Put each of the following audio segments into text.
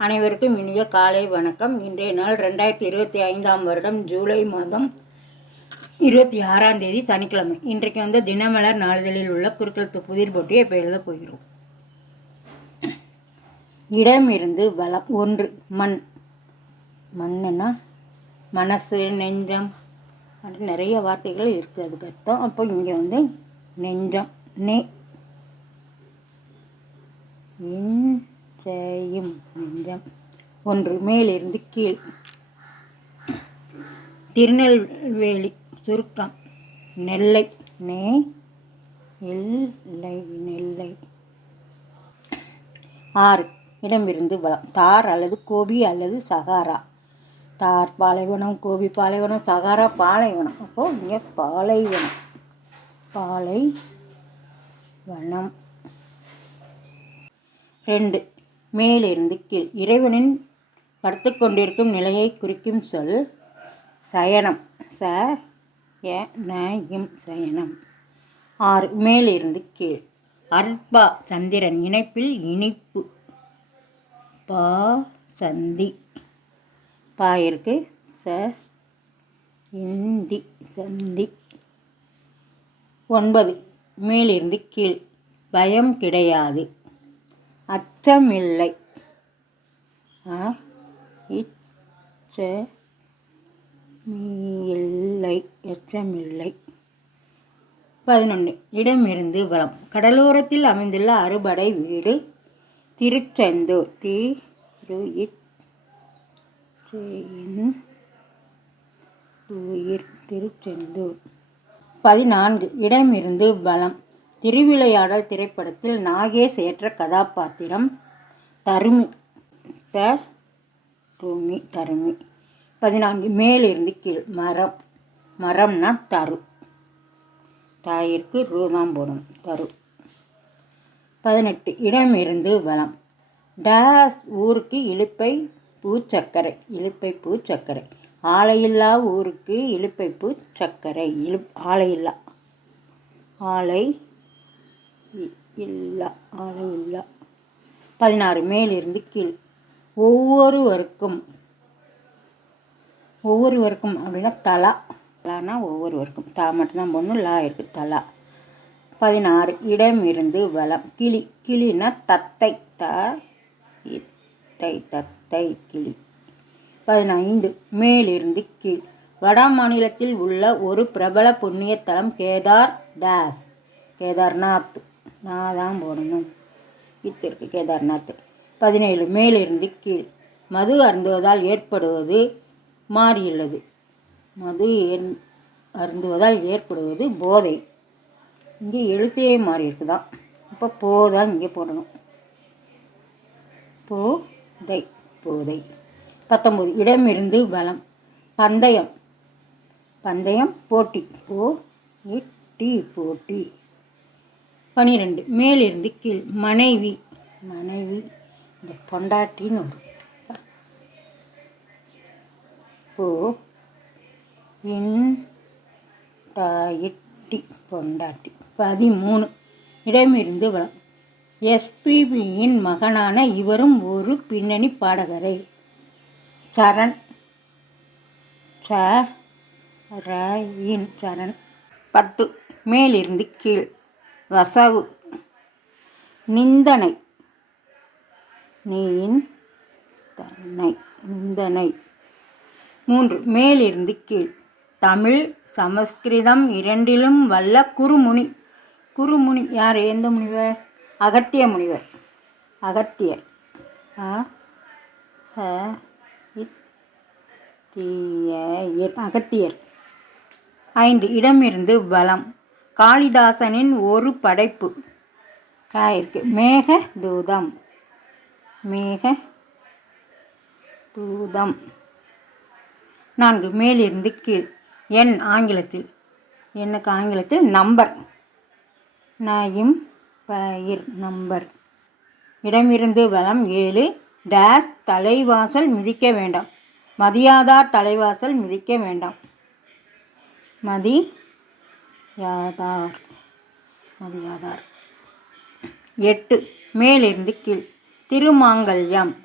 அனைவருக்கும் இனிய காலை வணக்கம். இன்றைய நாள் ரெண்டாயிரத்தி இருபத்தி ஐந்தாம் வருடம் ஜூலை மாதம் இருபத்தி ஆறாம் தேதி சனிக்கிழமை. இன்றைக்கு வந்து தினமலர் நாளிதழில் உள்ள குறுக்கெழுத்து புதிர் போட்டியை இப்போ எழுதப் போகிறோம். இடமிருந்து வளம் ஒன்று மண். மண்ணுன்னா மனசு நெஞ்சம் அப்படி நிறைய வார்த்தைகள் இருக்குது அதுக்கு அர்த்தம் அப்போ இங்கே வந்து நெஞ்சம் நே செய்யும் நெஞ்சம். ஒன்று மேலிருந்து கீழ். திருநெல்வேலி சுருக்கம் நெல்லை நே எல்லை நெல்லை. ஆறு. இடமிருந்து வளம். தார் அல்லது கோபி அல்லது சகாரா. தார் பாலைவனம் கோபி பாலைவனம் சகாரா பாலைவனம். அப்போ இங்கே பாலைவனம். பாலை வனம் ரெண்டு. மேலிருந்து கீழ். இறைவனின் படுத்து கொண்டிருக்கும் நிலையை குறிக்கும் சொல் சயனம். ச நயம் சயனம். ஆறு மேலிருந்து கீழ். அற்பா சந்திரன் இணைப்பில் இனிப்பு. பா சந்தி. பா இருக்கு. ச இந்தி சந்தி. ஒன்பது மேலிருந்து கீழ். பயம் கிடையாது. அச்சமில்லை. இல்லை எச்சமில்லை பதினொன்று இடமிருந்து வளம் கடலோரத்தில் அமைந்துள்ள அறுபடை வீடு திருச்செந்தூர். திரு உயிர் திருச்செந்தூர். பதினான்கு இடமிருந்து பலம் திருவிளையாடல் திரைப்படத்தில் நாகேஷ் ஏற்ற கதாபாத்திரம் தருமி த தருமி. பதினான்கு மேலிருந்து கீழ் மரம் மரம்னா தரு. தாயிற்கு ரூதான் போடணும் தரு. பதினெட்டு இடமிருந்து வளம். டேஸ் ஊருக்கு இழுப்பை பூச்சக்கரை இழுப்பை பூச்சக்கரை. ஆலையில்லா ஊருக்கு இழுப்பை பூ சர்க்கரை இழு ஆலையில்லா ஆலை இல்லா ஆலை இல்லா. பதினாறு மேலிருந்து கீழ். ஒவ்வொருவருக்கும் ஒவ்வொருவருக்கும் அப்படின்னா தலா. தலானா ஒவ்வொருவருக்கும். தா மட்டும்தான் பொண்ணு லா இருக்குது தலா. பதினாறு இடம் இருந்து வளம் கிளி கிளினா தத்தை. த இத்தை தத்தை கிளி. பதினைந்து மேலிருந்து கீழ். வட மாநிலத்தில் உள்ள ஒரு பிரபல புண்ணிய தலம் கேதார் டேஸ். கேதார்நாத். நான் தான் போடணும். இத்து கேதார்நாத். பதினேழு மேலிருந்து கீழ். மது அருந்துவதால் ஏற்படுவது மாறியுள்ளது. மது அருந்துவதால் ஏற்படுவது போதை. இங்கே எழுத்தே மாறி இருக்குதான் இப்போ போதான் இங்கே போடணும். போதை போதை. பத்தொம்பது இடமிருந்து பலம் பந்தயம். பந்தயம் போட்டி. போ டி போட்டி. பனிரெண்டு. மேலிருந்து கீழ். மனைவி. மனைவி. இந்த பொண்டாட்டின்னு ஒரு எட்டி இன் பொண்டாட்டி. பதிமூணு. இடமிருந்து வளம் எஸ்பிபியின் மகனான இவரும் ஒரு பின்னணி பாடகரை. சரண். ச ரயின் சரண். பத்து. மேலிருந்து கீழ். வசவு. நிந்தனை. நீயின் தன்னை. நிந்தனை. மூன்று. மேலிருந்து கீழ். தமிழ் சமஸ்கிருதம் இரண்டிலும் வல்ல குருமுனி. குருமுனி யார்? எந்த முனிவர்? அகத்திய முனிவர். அகத்தியர். அகத்தியர். ஐந்து. இடமிருந்து பலம் காளிதாசனின் ஒரு படைப்பு. இருக்கு மேக தூதம். மேக தூதம். நான்கு. மேலிருந்து கீழ். எண் ஆங்கிலத்தில். எனக்கு ஆங்கிலத்தில் நம்பர். நயும் பயிர் நம்பர். இடமிருந்து வளம் ஏழு. டேஸ் தலைவாசல் மிதிக்க வேண்டாம். மதியாதார் தலைவாசல் மிதிக்க வேண்டாம். மதி யாதார்? அது யாதார்? எட்டு. மேலிருந்து கீழ். திருமாங்கல்யம்.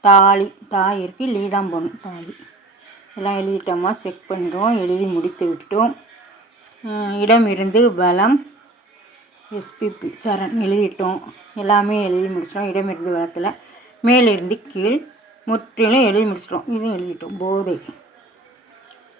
தாலி. தாய் இருக்கு லீ போடணும் தாலி. எல்லாம் எழுதிட்டோமா? செக் பண்ணுறோம் எழுதி முடித்து விட்டோம். இடமிருந்து இடம் இருந்து பலம் எஸ்பிபி சரண். எழுதிட்டோம். எல்லாமே எழுதி முடிச்சிட்டோம். இடமிருந்து வளத்தில் மேலிருந்து கீழ். முற்றிலும் எழுதி முடிச்சிட்டோம். இதுவும் எழுதிட்டோம். போதை.